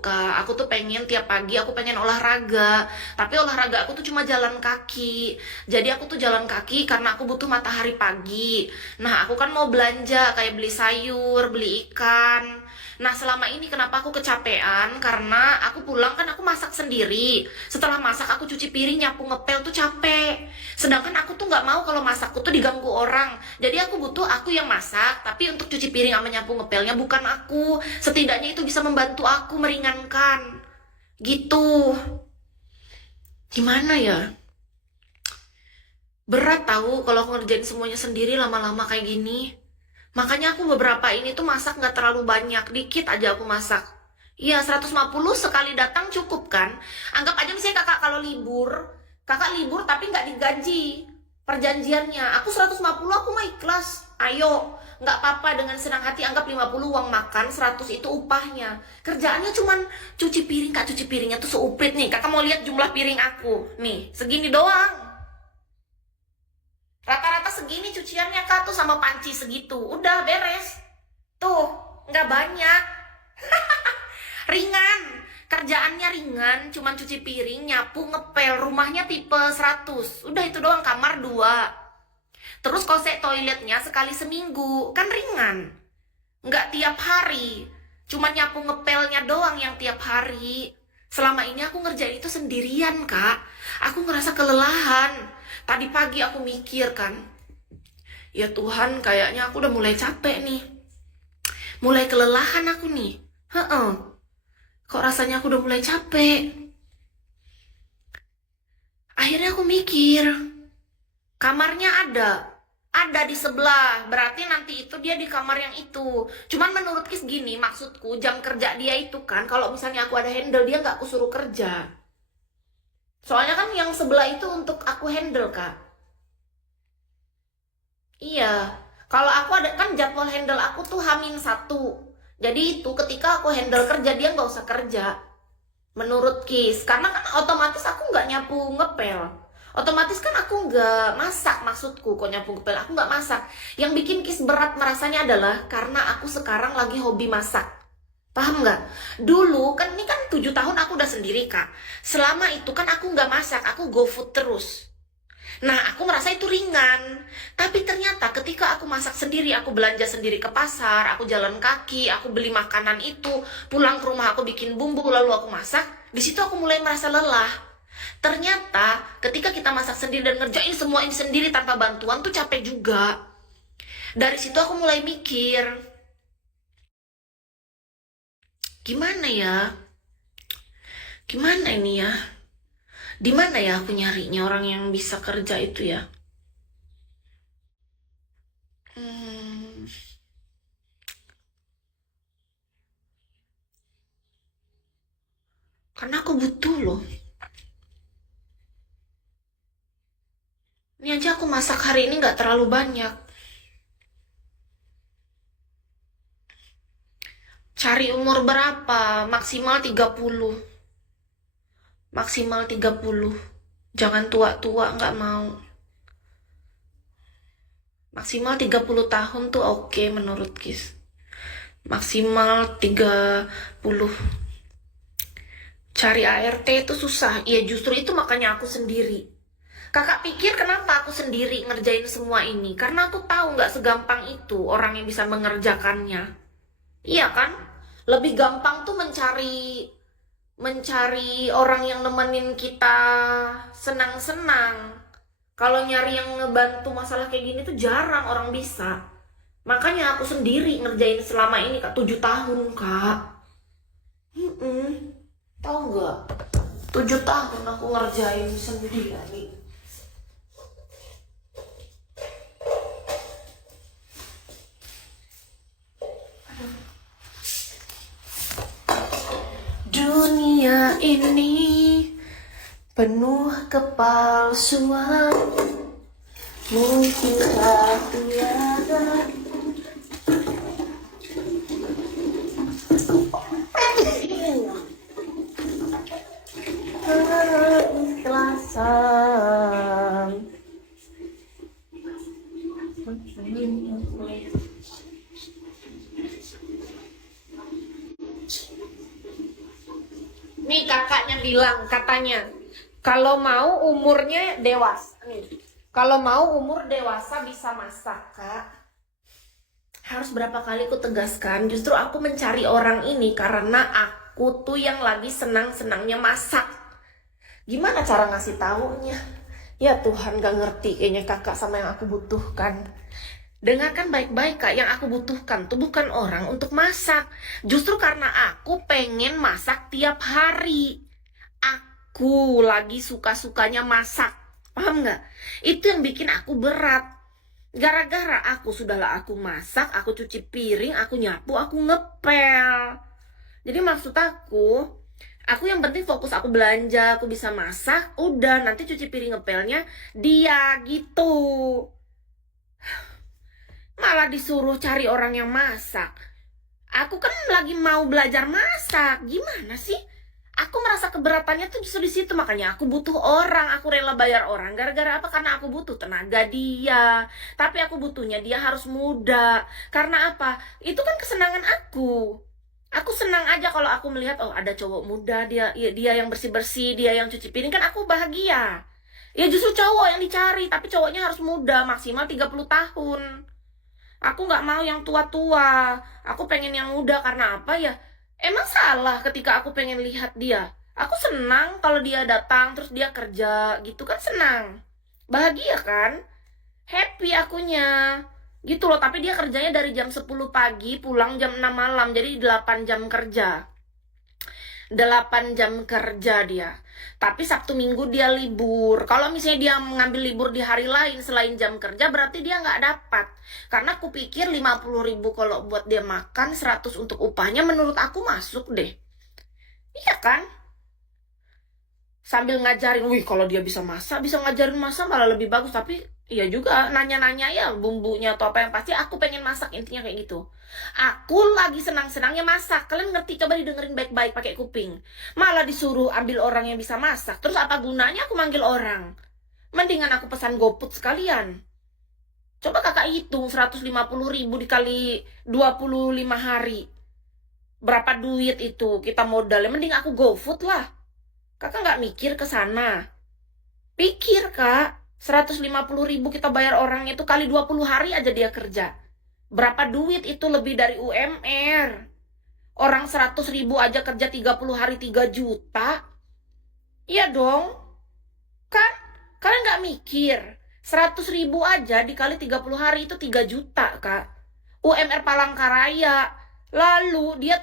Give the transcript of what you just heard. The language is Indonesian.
Kak. Aku tuh pengen tiap pagi aku pengen olahraga. Tapi olahraga aku tuh cuma jalan kaki. Jadi aku tuh jalan kaki karena aku butuh matahari pagi. Nah, aku kan mau belanja kayak beli sayur, beli ikan. Nah, selama ini kenapa aku kecapean? Karena aku pulang kan aku masak sendiri. Setelah masak aku cuci piring, nyapu, ngepel tuh capek. Sedangkan aku tuh nggak mau kalau masakku tuh diganggu orang. Jadi aku butuh aku yang masak, tapi untuk cuci piring sama nyapu ngepelnya bukan aku. Setidaknya itu bisa membantu aku meringankan. Gitu. Gimana ya? Berat tahu kalau aku ngerjain semuanya sendiri lama-lama kayak gini. Makanya aku beberapa ini tuh masak nggak terlalu banyak, dikit aja aku masak. Iya, 150 sekali datang cukup kan? Anggap aja misalnya kakak kalau libur, kakak libur tapi nggak digaji. Perjanjiannya, aku 150 aku mah ikhlas. Ayo, nggak apa-apa dengan senang hati anggap 50 uang makan, 100 itu upahnya. Kerjaannya cuman cuci piring, kak cuci piringnya tuh seuprit nih. Kakak mau lihat jumlah piring aku? Nih, segini doang. Rata-rata segini cuciannya kak tuh sama panci segitu. Udah beres. Tuh, nggak banyak. Ringan. Kerjaannya ringan, cuman cuci piring, nyapu, ngepel. Rumahnya tipe 100. Udah itu doang, kamar 2. Terus kosek toiletnya sekali seminggu. Kan ringan. Nggak tiap hari. Cuma nyapu ngepelnya doang yang tiap hari. Selama ini aku ngerjain itu sendirian, Kak. Aku ngerasa kelelahan. Tadi pagi aku mikir kan, ya Tuhan, kayaknya aku udah mulai capek nih. Mulai kelelahan aku nih. Heeh. Kok rasanya aku udah mulai capek? Akhirnya aku mikir, kamarnya ada. Ada di sebelah. Berarti nanti itu dia di kamar yang itu. Cuman menurut Kis gini, maksudku jam kerja dia itu kan, kalau misalnya aku ada handle, dia nggak aku suruh kerja. Soalnya kan yang sebelah itu untuk aku handle, Kak. Iya, kalau aku ada kan jadwal handle aku tuh H-1. Jadi itu ketika aku handle kerja dia nggak usah kerja. Menurut Kis, karena kan otomatis aku nggak nyapu ngepel. Otomatis kan aku nggak masak maksudku, kok nyapu ngepel aku nggak masak. Yang bikin Kis berat merasanya adalah karena aku sekarang lagi hobi masak. Paham nggak? Dulu kan ini kan 7 tahun aku udah sendiri kak. Selama itu kan aku nggak masak, aku go food terus. Nah, aku merasa itu ringan. Tapi ternyata ketika aku masak sendiri, aku belanja sendiri ke pasar, aku jalan kaki, aku beli makanan itu, pulang ke rumah aku bikin bumbu, lalu aku masak, di situ aku mulai merasa lelah. Ternyata ketika kita masak sendiri dan ngerjain semua ini sendiri tanpa bantuan tuh capek juga. Dari situ aku mulai mikir, gimana ya? Gimana ini ya? Di mana ya aku nyarinya orang yang bisa kerja itu ya? Hmm, karena aku butuh loh. Ini aja aku masak hari ini nggak terlalu banyak. Cari umur berapa? Maksimal 30. Maksimal 30. Jangan tua-tua, nggak mau. Maksimal 30 tahun tuh oke menurut Kis. Maksimal 30. Cari ART itu susah. Ya justru itu makanya aku sendiri. Kakak pikir kenapa aku sendiri ngerjain semua ini? Karena aku tahu nggak segampang itu orang yang bisa mengerjakannya. Iya kan? Lebih gampang tuh mencari mencari orang yang nemenin kita senang-senang. Kalau nyari yang ngebantu masalah kayak gini tuh jarang orang bisa. Makanya aku sendiri ngerjain selama ini kak 7 tahun kak. Tahu nggak? 7 tahun aku ngerjain sendiri. Dunia ini penuh kepalsuan, mungkin aku tiada keikhlasan. Nih kakaknya bilang, katanya kalau mau umurnya dewasa nih. Kalau mau umur dewasa bisa masak, Kak. Harus berapa kali aku tegaskan, justru aku mencari orang ini karena aku tuh yang lagi senang-senangnya masak. Gimana cara ngasih taunya? Ya Tuhan, gak ngerti kayaknya kakak sama yang aku butuhkan. Dengarkan baik-baik Kak, yang aku butuhkan tuh bukan orang untuk masak. Justru karena aku pengen masak tiap hari. Aku lagi suka-sukanya masak. Paham nggak? Itu yang bikin aku berat. Gara-gara aku masak, aku cuci piring, aku nyapu, aku ngepel. Jadi maksud aku yang penting fokus aku belanja, aku bisa masak, udah nanti cuci piring ngepelnya dia gitu. Malah disuruh cari orang yang masak. Aku kan lagi mau belajar masak. Gimana sih? Aku merasa keberatannya tuh justru di situ, makanya aku butuh orang, aku rela bayar orang. Gara-gara apa? Karena aku butuh tenaga dia. Tapi aku butuhnya dia harus muda. Karena apa? Itu kan kesenangan aku. Aku senang aja kalau aku melihat oh ada cowok muda, dia yang bersih-bersih, dia yang cuci piring, kan aku bahagia. Ya justru cowok yang dicari, tapi cowoknya harus muda, maksimal 30 tahun. Aku nggak mau yang tua-tua. Aku pengen yang muda karena apa ya? Emang salah ketika aku pengen lihat dia. Aku senang kalau dia datang terus dia kerja gitu kan senang. Bahagia kan? Happy akunya. Gitu loh, tapi dia kerjanya dari jam 10 pagi pulang jam 6 malam. Jadi 8 jam kerja. 8 jam kerja dia. Tapi Sabtu Minggu dia libur. Kalau misalnya dia mengambil libur di hari lain selain jam kerja, berarti dia nggak dapat. Karena aku pikir 50.000 kalau buat dia makan, 100 untuk upahnya, menurut aku masuk deh. Iya kan? Sambil ngajarin, wih kalau dia bisa masak, bisa ngajarin masak malah lebih bagus. Tapi iya juga nanya-nanya ya bumbunya atau apa, yang pasti aku pengen masak, intinya kayak gitu. Aku lagi senang-senangnya masak. Kalian ngerti? Coba didengerin baik-baik pakai kuping. Malah disuruh ambil orang yang bisa masak. Terus apa gunanya aku manggil orang? Mendingan aku pesan GoFood sekalian. Coba kakak hitung 150.000 dikali 25 hari. Berapa duit itu kita modalnya? Mending aku GoFood lah. Kakak nggak mikir ke sana. Pikir kak, 150.000 kita bayar orang itu kali 20 hari aja dia kerja. Berapa duit itu, lebih dari UMR. Orang 100.000 aja kerja 30 hari 3 juta. Iya dong. Kan? Kalian nggak mikir. 100.000 aja dikali 30 hari itu 3 juta kak. UMR Palangkaraya. Lalu dia tuh